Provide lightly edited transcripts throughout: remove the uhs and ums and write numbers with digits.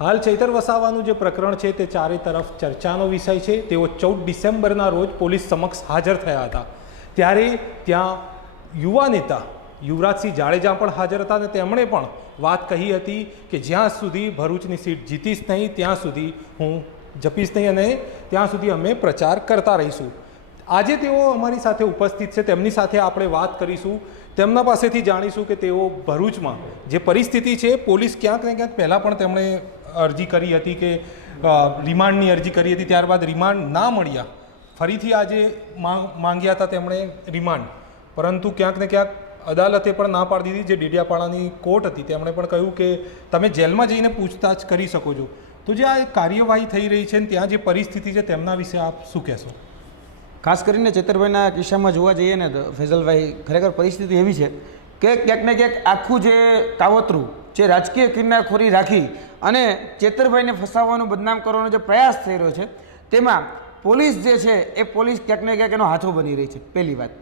હાલ ચૈતર વસાવાનું જે પ્રકરણ છે તે ચારે તરફ ચર્ચાનો વિષય છે। તેઓ 14 ડિસેમ્બરના રોજ પોલીસ સમક્ષ હાજર થયા હતા, ત્યારે ત્યાં યુવા નેતા યુવરાજસિંહ જાડેજા પણ હાજર હતા અને તેમણે પણ વાત કહી હતી કે જ્યાં સુધી ભરૂચની સીટ જીતીશ નહીં ત્યાં સુધી હું જપીશ નહીં અને ત્યાં સુધી અમે પ્રચાર કરતા રહીશું। આજે તેઓ અમારી સાથે ઉપસ્થિત છે, તેમની સાથે આપણે વાત કરીશું, તેમના પાસેથી જાણીશું કે તેઓ ભરૂચમાં જે પરિસ્થિતિ છે, પોલીસ ક્યાંક ને ક્યાંક પહેલાં પણ તેમણે અરજી કરી હતી કે રિમાન્ડની અરજી કરી હતી, ત્યારબાદ રિમાન્ડ ના મળ્યા, ફરીથી આજે માંગ્યા હતા તેમણે રિમાન્ડ, પરંતુ ક્યાંક ને ક્યાંક અદાલતે પણ ના પાડી દીધી। જે ડેડિયાપાડાની કોર્ટ હતી તેમણે પણ કહ્યું કે તમે જેલમાં જઈને પૂછતાછ કરી શકો છો। તો જે આ કાર્યવાહી થઈ રહી છે ત્યાં જે પરિસ્થિતિ છે તેમના વિશે આપ શું કહેશો? ખાસ કરીને ચેતરભાઈના કિસ્સામાં જોવા જઈએ ને તો ફેઝલભાઈ, ખરેખર પરિસ્થિતિ એવી છે કે ક્યાંક ને ક્યાંક આખું જે કાવતરું, જે રાજકીય કિનારખોરી રાખી અને ચેતરભાઈને ફસાવવાનો, બદનામ કરવાનો જે પ્રયાસ થઈ રહ્યો છે, તેમાં પોલીસ જે છે એ પોલીસ ક્યાંક ને ક્યાંક એનો હાથો બની રહી છે, પહેલી વાત।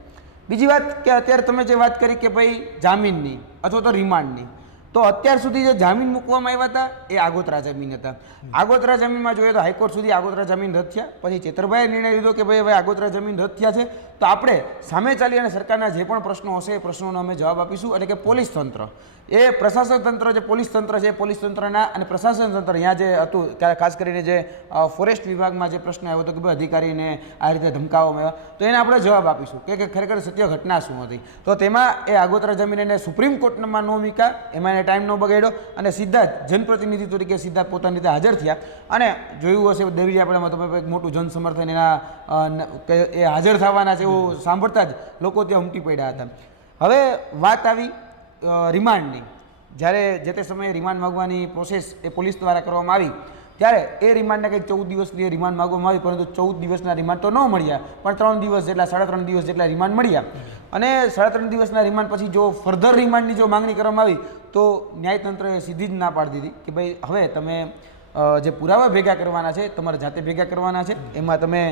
બીજી વાત કે અત્યારે તમે જે વાત કરી કે ભાઈ જામીનની અથવા તો રિમાન્ડની, તો અત્યાર સુધી જે જામીન મૂકવામાં આવ્યા હતા એ આગોતરા જામીન હતા। આગોતરા જામીનમાં જોઈએ તો હાઈકોર્ટ સુધી આગોતરા જામીન રદ થયા, પછી ચેતરભાઈએ નિર્ણય લીધો કે ભાઈ હવે આગોતરા જામીન રદ થયા છે તો આપણે સામે ચાલી અને સરકારના જે પણ પ્રશ્નો હશે એ પ્રશ્નોનો અમે જવાબ આપીશું। એટલે કે પોલીસ તંત્ર, એ પ્રશાસન તંત્ર, જે પોલીસ તંત્ર છે, પોલીસ તંત્રના અને પ્રશાસન તંત્ર અહીંયા જે હતું, ત્યારે ખાસ કરીને જે ફોરેસ્ટ વિભાગમાં જે પ્રશ્ન આવ્યો હતો કે ભાઈ અધિકારીને આ રીતે ધમકાવવામાં આવ્યા, તો એને આપણે જવાબ આપીશું કે ખરેખર સત્ય ઘટના શું હતી। તો તેમાં એ આગોતરા જામીન એને સુપ્રીમ કોર્ટમાં ન મૂક્યા, એમાં એને ટાઈમ ન બગાડ્યો અને સીધા જ જનપ્રતિનિધિ તરીકે સીધા પોતાની રીતે હાજર થયા અને જોયું હશે દેવીયાપાડામાં તમે એક મોટું જનસમર્થન એના એ હાજર થવાના છે એવું સાંભળતા જ લોકો ત્યાં ઉમટી પડ્યા હતા। હવે વાત આવી રિમાન્ડની, જ્યારે જે તે સમયે રિમાન્ડ માગવાની પ્રોસેસ એ પોલીસ દ્વારા કરવામાં આવી, ત્યારે એ રિમાન્ડના કંઈક 14 દિવસની રિમાન્ડ માગવામાં આવી, પરંતુ 14 દિવસના રિમાન્ડ તો ન મળ્યા, પણ 3 દિવસ જેટલા, 3.5 દિવસ જેટલા રિમાન્ડ મળ્યા। અને 3.5 દિવસના રિમાન્ડ પછી જો ફર્ધર રિમાન્ડની જો માંગણી કરવામાં આવી તો ન્યાયતંત્રએ સીધી જ ના પાડી દીધી કે ભાઈ હવે તમે જે પુરાવા ભેગા કરવાના છે તમારે જાતે ભેગા કરવાના છે, એમાં તમે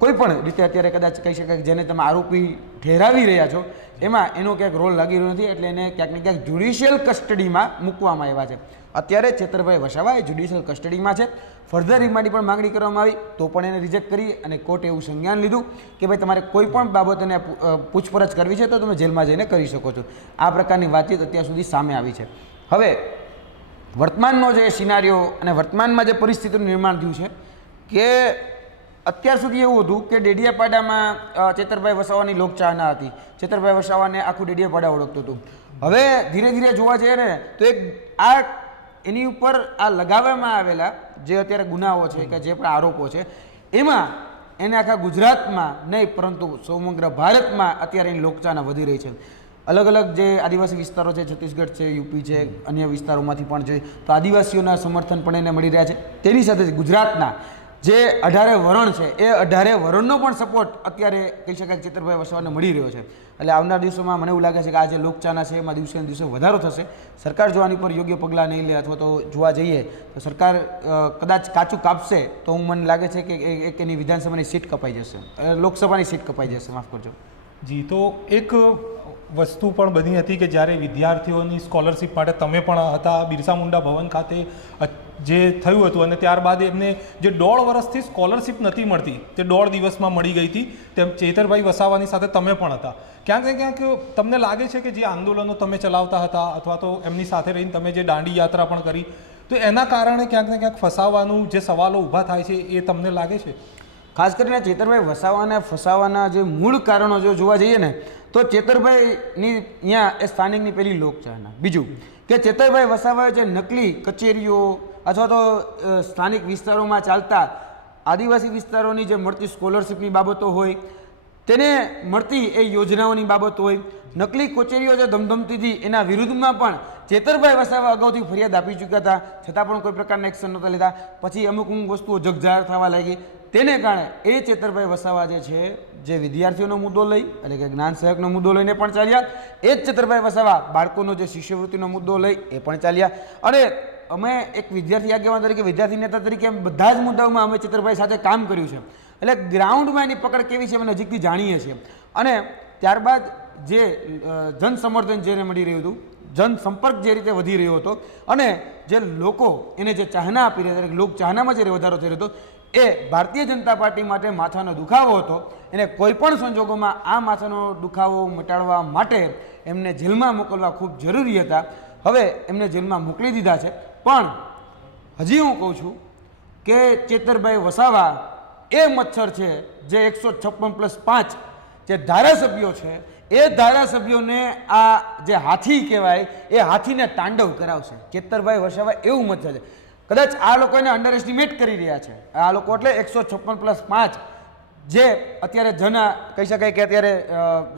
કોઈ પણ રીતે અત્યારે કદાચ કહી શકાય જેને તમે આરોપી ઠેરાવી રહ્યા છો એમાં એનો ક્યાંક રોલ લાગી રહ્યો નથી, એટલે એને ક્યાંક ને ક્યાંક જ્યુડિશિયલ કસ્ટડીમાં મૂકવામાં આવ્યા છે। અત્યારે ચેતરભાઈ વસાવા એ જ્યુડિશિયલ કસ્ટડીમાં છે। ફર્ધર રિમાન્ડની પણ માંગણી કરવામાં આવી તો પણ એને રિજેક્ટ કરી અને કોર્ટે એવું સંજ્ઞાન લીધું કે ભાઈ તમારે કોઈ પણ બાબતને પૂછપરછ કરવી છે તો તમે જેલમાં જઈને કરી શકો છો। આ પ્રકારની વાતચીત અત્યાર સુધી સામે આવી છે। હવે વર્તમાનનો જે સિનારીઓ અને વર્તમાનમાં જે પરિસ્થિતિનું નિર્માણ થયું છે કે અત્યાર સુધી એવું હતું કે ડેડિયાપાડામાં ચેતરભાઈ વસાવાની લોકચાહના હતી, ચેતરભાઈ વસાવાને આખું ડેડિયાપાડા ઓળખતું હતું। હવે ધીરે ધીરે જોવા જઈએ ને તો એક આ એની ઉપર આ લગાવવામાં આવેલા જે અત્યારે ગુનાઓ છે કે જે પણ આરોપો છે એમાં એને આખા ગુજરાતમાં નહીં પરંતુ સમગ્ર ભારતમાં અત્યારે એની લોકચાહના વધી રહી છે। અલગ અલગ જે આદિવાસી વિસ્તારો છે, છત્તીસગઢ છે, યુપી છે, અન્ય વિસ્તારોમાંથી પણ જોઈએ તો આદિવાસીઓના સમર્થન પણ એને મળી રહ્યા છે। તેની સાથે ગુજરાતના જે 18 વરણ છે એ 18 વરણનો પણ સપોર્ટ અત્યારે કહી શકાય ચેતરભાઈ વસાવાને મળી રહ્યો છે। એટલે આવનાર દિવસોમાં મને એવું લાગે છે કે આ જે લોકચાહના છે એમાં દિવસે ને દિવસે વધારો થશે। સરકાર જો આની પર યોગ્ય પગલાં નહીં લે અથવા તો જોવા જઈએ તો સરકાર કદાચ કાચું કાપશે તો મને લાગે છે કે એક એની વિધાનસભાની સીટ કપાઈ જશે, લોકસભાની સીટ કપાઈ જશે, માફ કરજો જી। તો એક વસ્તુ પણ બની હતી કે જ્યારે વિદ્યાર્થીઓની સ્કોલરશિપ માટે તમે પણ હતા બિરસા મુંડા ભવન ખાતે જે થયું હતું અને ત્યારબાદ એમને જે 1.5 વર્ષથી સ્કોલરશિપ નથી મળતી તે 1.5 દિવસમાં મળી ગઈ હતી, તેમ ચેતરભાઈ વસાવાની સાથે તમે પણ હતા। ક્યાંક ને ક્યાંક તમને લાગે છે કે જે આંદોલનો તમે ચલાવતા હતા અથવા તો એમની સાથે રહીને તમે જે દાંડી યાત્રા પણ કરી, તો એના કારણે ક્યાંક ને ક્યાંક ફસાવાનું જે સવાલો ઊભા થાય છે એ તમને લાગે છે? ખાસ કરીને ચેતરભાઈ વસાવાને ફસાવાના જે મૂળ કારણો જો જોવા જઈએ ને તો ચેતરભાઈની અહીંયા એ સ્થાનિકની પહેલી લોકચાહના, બીજું કે ચેતરભાઈ વસાવાએ જે નકલી કચેરીઓ અથવા તો સ્થાનિક વિસ્તારોમાં ચાલતા આદિવાસી વિસ્તારોની જે મળતી સ્કોલરશિપની બાબતો હોય, તેને મળતી એ યોજનાઓની બાબત હોય, નકલી કચેરીઓ જે ધમધમતી હતી એના વિરુદ્ધમાં પણ ચેતરભાઈ વસાવા અગાઉથી ફરિયાદ આપી ચૂક્યા હતા, છતાં પણ કોઈ પ્રકારના એક્શન નહોતા લેતા। પછી અમુક વસ્તુઓ જગજાહેર થવા લાગી, તેને કારણે એ ચેતરભાઈ વસાવા જે છે જે વિદ્યાર્થીઓનો મુદ્દો લઈ એટલે કે જ્ઞાન સહાયકનો મુદ્દો લઈને પણ ચાલ્યા, એ જ ચેતરભાઈ વસાવા બાળકોનો જે શિષ્યવૃત્તિનો મુદ્દો લઈ એ પણ ચાલ્યા। અને અમે એક વિદ્યાર્થી આગેવાન તરીકે, વિદ્યાર્થી નેતા તરીકે બધા જ મુદ્દાઓમાં અમે ચેતરભાઈ સાથે કામ કર્યું છે, એટલે ગ્રાઉન્ડમાં એની પકડ કેવી છે અમે નજીકથી જાણીએ છીએ। અને ત્યારબાદ જે જન સમર્થન જેને મળી રહ્યું હતું, જનસંપર્ક જે રીતે વધી રહ્યો હતો અને જે લોકો એને જે ચાહના આપી રહ્યા હતા, લોક ચાહનામાં જે વધારો થઈ રહ્યો હતો, એ ભારતીય જનતા પાર્ટી માટે માથાનો દુખાવો હતો. એને કોઈ પણ સંજોગોમાં આ માથાનો દુખાવો મટાડવા માટે એમને જેલમાં મોકલવા ખૂબ જરૂરી હતા. હવે એમને જેલમાં મોકલી દીધા છે. પણ હજી હું કહું છું કે ચેતરભાઈ વસાવા એ મચ્છર છે જે 156+5 જે ધારાસભ્યો છે એ ધારાસભ્યોને આ જે હાથી કહેવાય એ હાથીને તાંડવ કરાવશે. ચેતરભાઈ વસાવા એવું મચ્છર છે. કદાચ આ લોકો એને અંડર એસ્ટિમેટ કરી રહ્યા છે. આ લોકો એટલે 156+5 જે અત્યારે કહી શકાય કે અત્યારે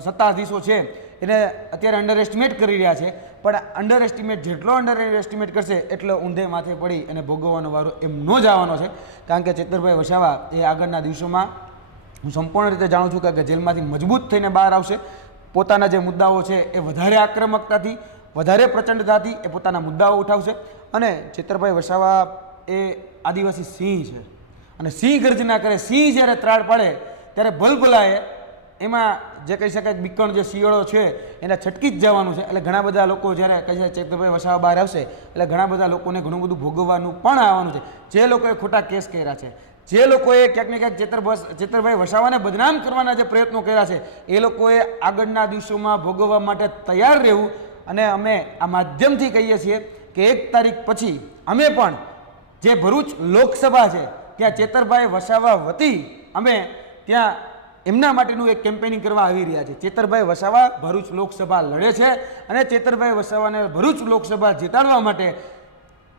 સત્તાધીશો છે એને અત્યારે અંડર એસ્ટિમેટ કરી રહ્યા છે. પણ અંડર એસ્ટિમેટ જેટલો અંડર એસ્ટિમેટ કરશે એટલો ઊંધે માથે પડી અને ભોગવવાનો વારો એમનો જ આવવાનો છે. કારણ કે ચેતરભાઈ વસાવા એ આગળના દિવસોમાં હું સંપૂર્ણ રીતે જાણું છું કે જેલમાંથી મજબૂત થઈને બહાર આવશે. પોતાના જે મુદ્દાઓ છે એ વધારે આક્રમકતાથી, વધારે પ્રચંડતાથી એ પોતાના મુદ્દાઓ ઉઠાવશે. અને ચેતરભાઈ વસાવા એ આદિવાસી સિંહ છે અને સિંહ ગર્જના કરે, સિંહ જ્યારે ત્રાળ પાડે ત્યારે ભલભલાએ એમાં જે કહી શકાય બીકણ જે શિયાળો છે એને છટકી જ જવાનું છે. એટલે ઘણા બધા લોકો જ્યારે કહે છે ચેતરભાઈ વસાવા બહાર આવશે એટલે ઘણા બધા લોકોને ઘણું બધું ભોગવવાનું પણ આવવાનું છે. જે લોકોએ ખોટા કેસ કર્યા છે, જે લોકોએ ક્યાંક ને ક્યાંક ચેતરભાઈ વસાવાને બદનામ કરવાના જે પ્રયત્નો કર્યા છે એ લોકોએ આગળના દિવસોમાં ભોગવવા માટે તૈયાર રહેવું. અને અમે આ માધ્યમથી કહીએ છીએ કે 1 તારીખ પછી અમે પણ જે ભરૂચ લોકસભા છે ત્યાં ચેતરભાઈ વસાવા વતી અમે ત્યાં એમના માટેનું એક કેમ્પેનિંગ કરવા આવી રહ્યા છે. ચેતરભાઈ વસાવા ભરૂચ લોકસભા લડે છે અને ચેતરભાઈ વસાવાને ભરૂચ લોકસભા જીતાડવા માટે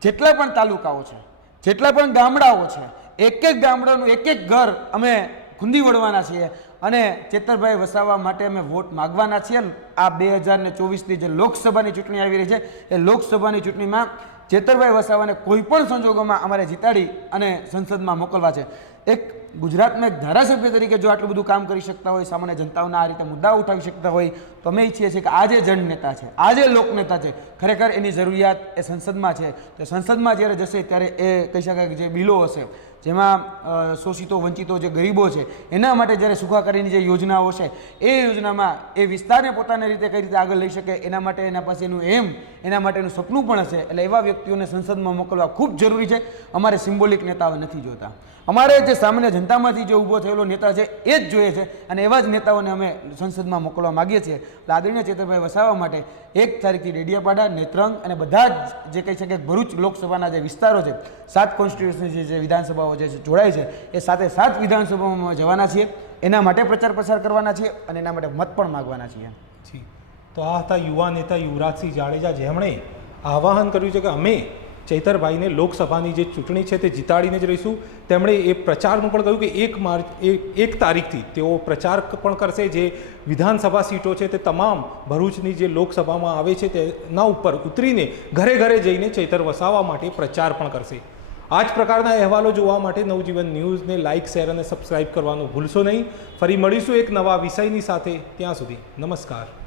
જેટલા પણ તાલુકાઓ છે, જેટલા પણ ગામડાઓ છે, એક એક ગામડાનું એક એક ઘર અમે ખૂંદી વળવાના છીએ અને ચેતરભાઈ વસાવા માટે અમે વોટ માગવાના છીએ. આ 2024ની જે લોકસભાની ચૂંટણી આવી રહી છે એ લોકસભાની ચૂંટણીમાં ચેતરભાઈ વસાવાને કોઈ પણ સંજોગોમાં અમારે જીતાડી અને સંસદમાં મોકલવા છે. એક ગુજરાતમાં એક ધારાસભ્ય તરીકે જો આટલું બધું કામ કરી શકતા હોય, સામાન્ય જનતાઓના આ રીતે મુદ્દા ઉઠાવી શકતા હોય તો અમે ઈચ્છીએ છીએ કે આ જે જનનેતા છે, આ જે લોકનેતા છે, ખરેખર એની જરૂરિયાત એ સંસદમાં છે. તો સંસદમાં જ્યારે જશે ત્યારે એ કહી શકાય કે જે બિલો હશે જેમાં શોષિતો વંચિતો જે ગરીબો છે એના માટે જ્યારે સુખાકારીની જે યોજનાઓ છે એ યોજનામાં એ વિસ્તારને પોતાની રીતે કઈ રીતે આગળ લઈ શકે એના માટે એના પાસેનું એના માટેનું સપનું પણ હશે. એટલે એવા વ્યક્તિઓને સંસદમાં મોકલવા ખૂબ જરૂરી છે. અમારે સિમ્બોલિક નેતાઓ નથી જોતા. અમારે જે સામાન્ય જનતામાંથી જે ઊભો થયેલો નેતા છે એ જ જોઈએ છે અને એવા જ નેતાઓને અમે સંસદમાં મોકલવા માગીએ છીએ. એટલે આદરણીય ચેતરભાઈ વસાવા માટે 1 તારીખથી ડેડિયાપાડા, નેત્રંગ અને બધા જ જે કહી શકે ભરૂચ લોકસભાના જે વિસ્તારો છે, 7 કોન્સ્ટિટ્યુન્સી જે વિધાનસભાઓ જે જોડાય છે એ 7 વિધાનસભાઓમાં જવાના છીએ. એના માટે પ્રચાર પ્રસાર કરવાના છીએ અને એના માટે મત પણ માગવાના છીએ. જી, તો આ હતા યુવા નેતા યુવરાજસિંહ જાડેજા, જેમણે આહ્વાન કર્યું છે કે અમે ચૈતરભાઈને લોકસભાની જે ચૂંટણી છે તે જીતાડીને જ રહીશું. તેમણે એ પ્રચારનું પણ કહ્યું કે 1 તારીખથી તેઓ પ્રચાર પણ કરશે. જે વિધાનસભા સીટો છે તે તમામ ભરૂચની જે લોકસભામાં આવે છે તેના ઉપર ઉતરીને ઘરે ઘરે જઈને ચૈતર વસાવા માટે પ્રચાર પણ કરશે. આ જ પ્રકારના અહેવાલો જોવા માટે નવજીવન ન્યૂઝને લાઇક, શેર અને સબસ્ક્રાઇબ કરવાનું ભૂલશો નહીં. ફરી મળીશું એક નવા વિષયની સાથે. ત્યાં સુધી નમસ્કાર.